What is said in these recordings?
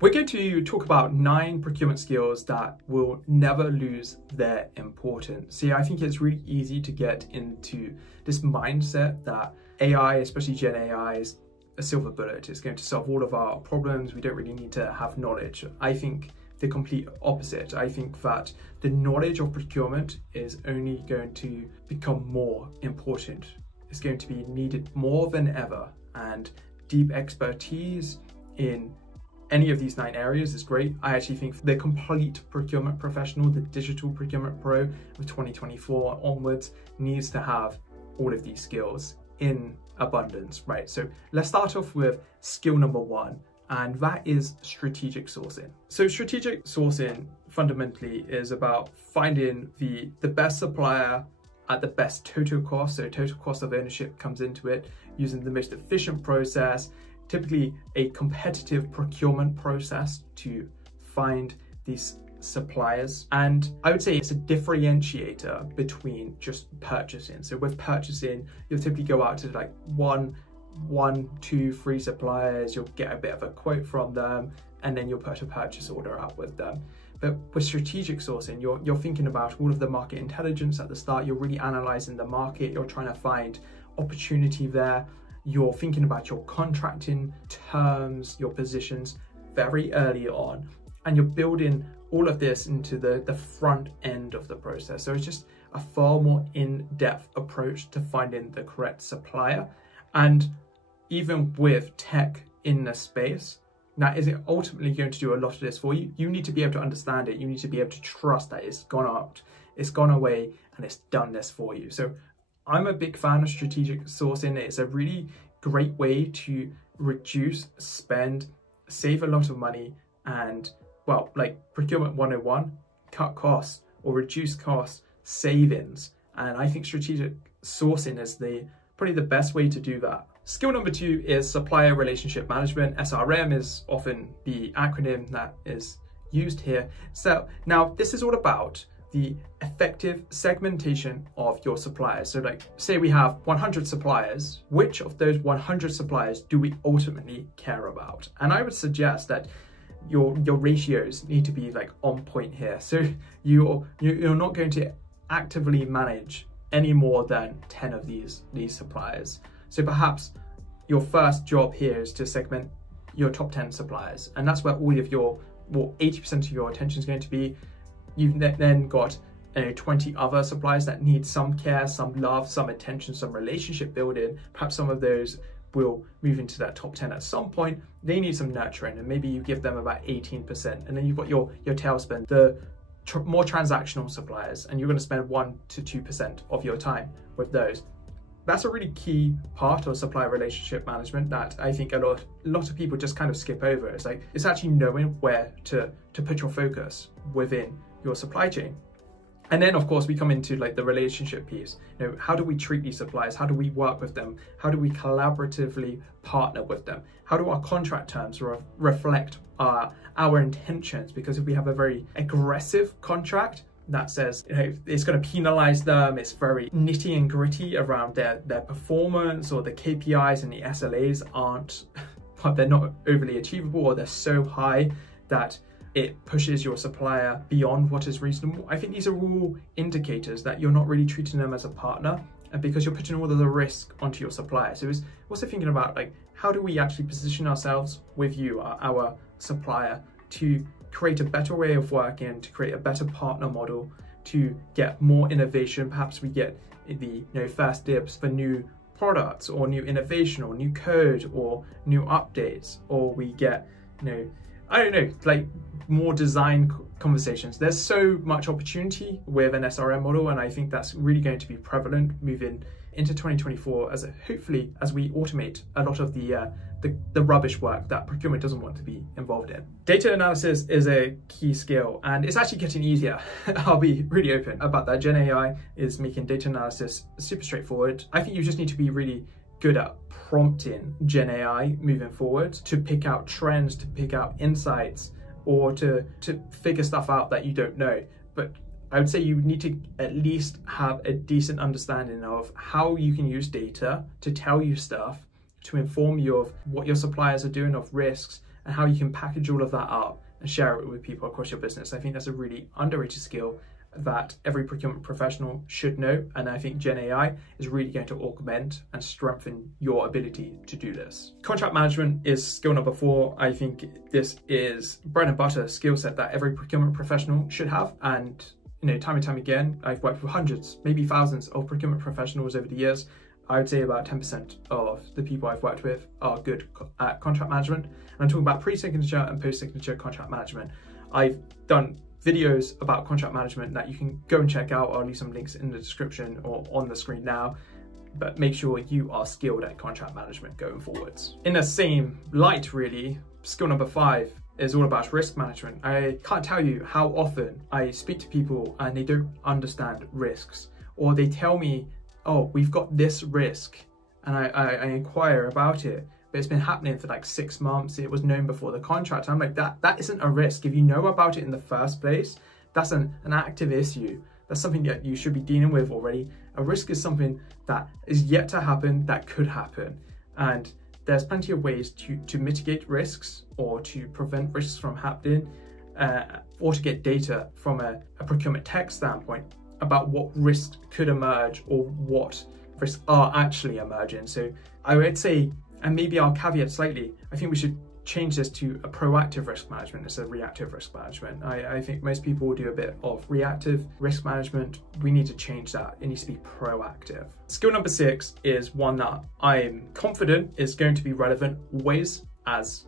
We're going to talk about 9 procurement skills that will never lose their importance. See, I think it's really easy to get into this mindset that AI, especially Gen AI, is a silver bullet. It's going to solve all of our problems. We don't really need to have knowledge. I think the complete opposite. I think that the knowledge of procurement is only going to become more important. It's going to be needed more than ever, and deep expertise in any of these 9 areas is great. I actually think the complete procurement professional, the digital procurement pro of 2024 onwards, needs to have all of these skills in abundance, right? So let's start off with skill number 1, and that is strategic sourcing. So strategic sourcing fundamentally is about finding the best supplier at the best total cost. So total cost of ownership comes into it, using the most efficient process, typically a competitive procurement process to find these suppliers. And I would say it's a differentiator between just purchasing. So with purchasing, you'll typically go out to like one, 2, 3 suppliers, you'll get a bit of a quote from them, and then you'll put a purchase order out with them. But with strategic sourcing, you're thinking about all of the market intelligence at the start. You're really analyzing the market. You're trying to find opportunity there. You're thinking about your contracting terms, your positions very early on, and you're building all of this into the front end of the process. So it's just a far more in-depth approach to finding the correct supplier. And even with tech in the space, now, is it ultimately going to do a lot of this for you? You need to be able to understand it. You need to be able to trust that it's gone out, it's gone away, and it's done this for you. So I'm a big fan of strategic sourcing. It's a really great way to reduce spend, save a lot of money, and, well, like procurement 101, cut costs or reduce costs, savings. And I think strategic sourcing is probably the best way to do that. Skill number 2 is supplier relationship management. SRM is often the acronym that is used here. So now this is all about the effective segmentation of your suppliers. So like, say we have 100 suppliers, which of those 100 suppliers do we ultimately care about? And I would suggest that your ratios need to be like on point here. So you're not going to actively manage any more than 10 of these suppliers. So perhaps your first job here is to segment your top 10 suppliers, and that's where all of your, 80% of your attention is going to be. You've then got 20 other suppliers that need some care, some love, some attention, some relationship building. Perhaps some of those will move into that top 10 at some point. They need some nurturing, and maybe you give them about 18%. And then you've got your tailspin, the more transactional suppliers, and you're going to spend 1 to 2% of your time with those. That's a really key part of supplier relationship management that I think a lot of people just kind of skip over. It's like, it's actually knowing where to put your focus within your supply chain. And then of course we come into like the relationship piece. You know, how do we treat these suppliers? How do we work with them? How do we collaboratively partner with them? How do our contract terms reflect our intentions? Because if we have a very aggressive contract that says, you know, it's going to penalize them, it's very nitty and gritty around their performance, or the KPIs and the SLAs aren't, they're not overly achievable, or they're so high that it pushes your supplier beyond what is reasonable. I think these are all indicators that you're not really treating them as a partner, and because you're putting all of the risk onto your supplier. So it's also thinking about like, how do we actually position ourselves with you, our supplier, to create a better way of working, to create a better partner model, to get more innovation. Perhaps we get the first dibs for new products or new innovation or new code or new updates, or we get I don't know, like more design conversations. There's so much opportunity with an SRM model, and I think that's really going to be prevalent moving into 2024 hopefully as we automate a lot of the rubbish work that procurement doesn't want to be involved in. Data analysis is a key skill, and it's actually getting easier. I'll be really open about that. Gen AI is making data analysis super straightforward. I think you just need to be really good at prompting Gen AI moving forward to pick out trends, to pick out insights, or to figure stuff out that you don't know. But I would say you need to at least have a decent understanding of how you can use data to tell you stuff, to inform you of what your suppliers are doing, of risks, and how you can package all of that up and share it with people across your business. I think that's a really underrated skill that every procurement professional should know, and I think Gen AI is really going to augment and strengthen your ability to do this. Contract management is skill number 4. I think this is bread and butter skill set that every procurement professional should have, and time and time again, I've worked with hundreds, maybe thousands of procurement professionals over the years. I would say about 10% of the people I've worked with are good at contract management. And I'm talking about pre-signature and post-signature contract management. I've done videos about contract management that you can go and check out. I'll leave some links in the description or on the screen now, but make sure you are skilled at contract management going forwards. In the same light, really, skill number 5 is all about risk management. I can't tell you how often I speak to people and they don't understand risks, or they tell me, oh, we've got this risk, and I inquire about it, but it's been happening for like 6 months. It was known before the contract. I'm like, that isn't a risk. If you know about it in the first place, that's an active issue. That's something that you should be dealing with already. A risk is something that is yet to happen, that could happen. And there's plenty of ways to mitigate risks or to prevent risks from happening, or to get data from a procurement tech standpoint about what risks could emerge or what risks are actually emerging. So I would say, and maybe I'll caveat slightly, I think we should change this to a proactive risk management instead of reactive risk management. I think most people do a bit of reactive risk management. We need to change that. It needs to be proactive. Skill number 6 is one that I'm confident is going to be relevant always as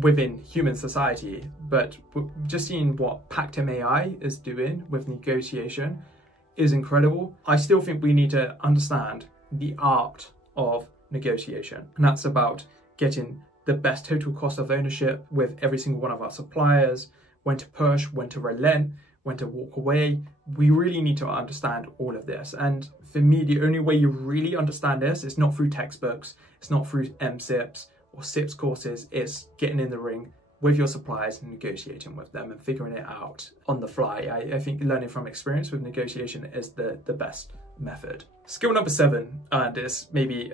within human society, but just seeing what Pactum AI is doing with negotiation is incredible. I still think we need to understand the art of negotiation, and that's about getting the best total cost of ownership with every single one of our suppliers, when to push, when to relent, when to walk away. We really need to understand all of this. And for me, the only way you really understand this is not through textbooks, it's not through MSIPs or SIPs courses, it's getting in the ring with your suppliers and negotiating with them and figuring it out on the fly. I think learning from experience with negotiation is the best method. Skill number 7, and this maybe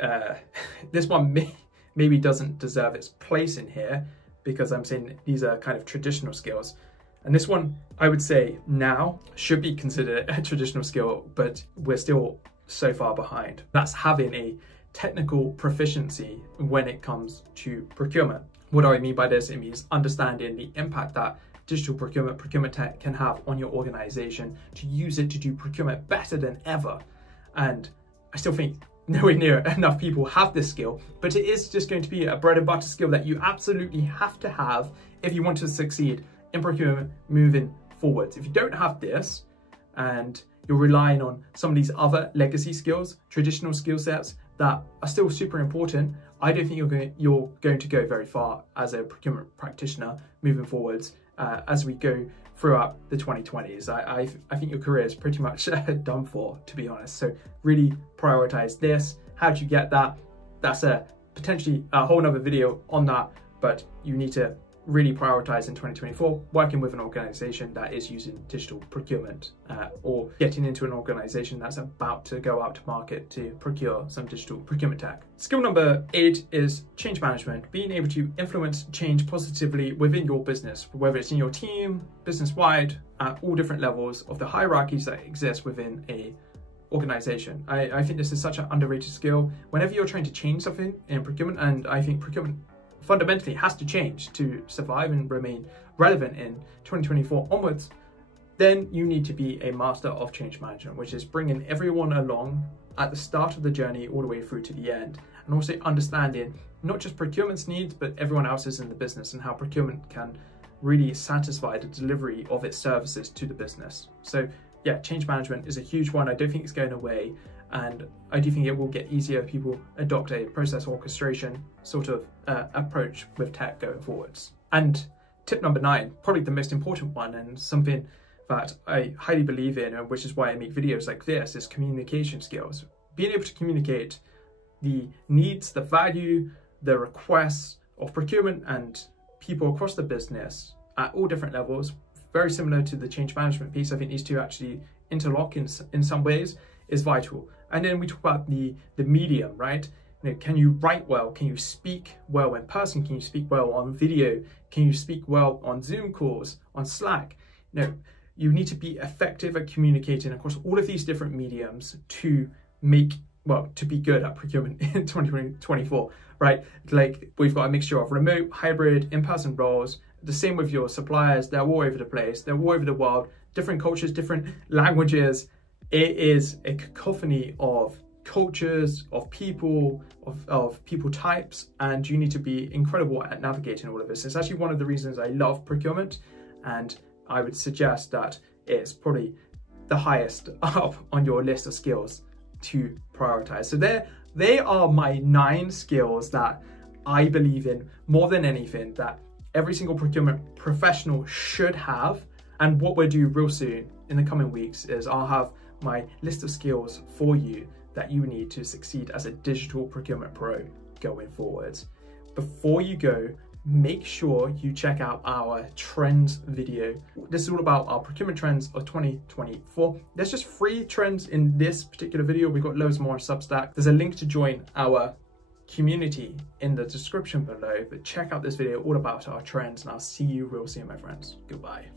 this one maybe doesn't deserve its place in here because I'm saying these are kind of traditional skills. And this one, I would say now should be considered a traditional skill, but we're still so far behind. That's having a technical proficiency when it comes to procurement. What do I mean by this? It means understanding the impact that digital procurement tech can have on your organization, to use it to do procurement better than ever. And I still think nowhere near enough people have this skill, but it is just going to be a bread and butter skill that you absolutely have to have if you want to succeed in procurement moving forwards. If you don't have this and you're relying on some of these other legacy skills, traditional skill sets that are still super important, I don't think you're going to go very far as a procurement practitioner moving forwards as we go throughout the 2020s. I think your career is pretty much done for, to be honest. So really prioritize this. How do you get that? That's potentially a whole nother video on that, but you need to really prioritize in 2024 working with an organization that is using digital procurement or getting into an organization that's about to go out to market to procure some digital procurement tech. Skill number 8 is change management, being able to influence change positively within your business, whether it's in your team, business-wide, at all different levels of the hierarchies that exist within a organization. I think this is such an underrated skill. Whenever you're trying to change something in procurement, and I think procurement fundamentally has to change to survive and remain relevant in 2024 onwards, then you need to be a master of change management, which is bringing everyone along at the start of the journey all the way through to the end, and also understanding not just procurement's needs, but everyone else's in the business and how procurement can really satisfy the delivery of its services to the business. So yeah, change management is a huge one. I don't think it's going away. And I do think it will get easier if people adopt a process orchestration sort of approach with tech going forwards. And tip number 9, probably the most important one, and something that I highly believe in, and which is why I make videos like this, is communication skills. Being able to communicate the needs, the value, the requests of procurement and people across the business at all different levels, very similar to the change management piece. I think these two actually interlock in some ways, is vital. And then we talk about the medium, right? Can you write well? Can you speak well in person? Can you speak well on video? Can you speak well on Zoom calls, on Slack? You need to be effective at communicating across all of these different mediums to be good at procurement in 2024, right? Like, we've got a mixture of remote, hybrid, in-person roles. The same with your suppliers. They're all over the place. They're all over the world, different cultures, different languages. It is a cacophony of cultures, of people, of people types, and you need to be incredible at navigating all of this. It's actually one of the reasons I love procurement, and I would suggest that it's probably the highest up on your list of skills to prioritize. So they are my 9 skills that I believe in more than anything that every single procurement professional should have. And what we'll do real soon in the coming weeks is I'll have my list of skills for you that you need to succeed as a digital procurement pro going forward. Before you go, make sure you check out our trends video. This is all about our procurement trends of 2024. There's just 3 trends in this particular video. We've got loads more on Substack. There's a link to join our community in the description below, but check out this video all about our trends, and I'll see you real soon, my friends. Goodbye.